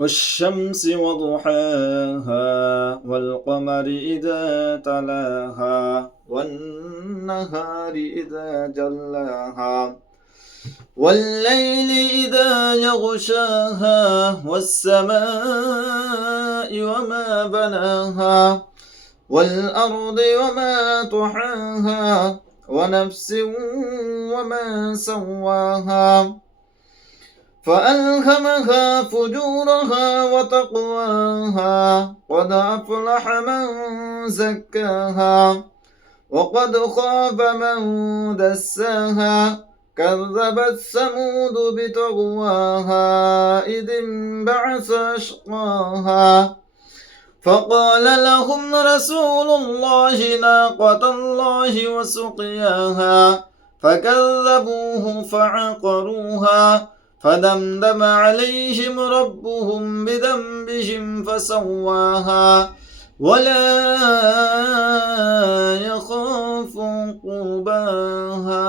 والشمس وضحاها والقمر إذا تلاها والنهار إذا جلاها والليل إذا يغشاها والسماء وما بناها والأرض وما طحاها ونفس وما سواها فألهمها فجورها وتقواها قد أفلح من زكاها وقد خاب من دساها كذبت ثمود بطغواها إذ انبعث أشقاها فقال لهم رسول الله ناقة الله وسقياها فكذبوه فعقروها فدمدم عليهم ربهم بذنبهم فسواها ولا يخاف عقباها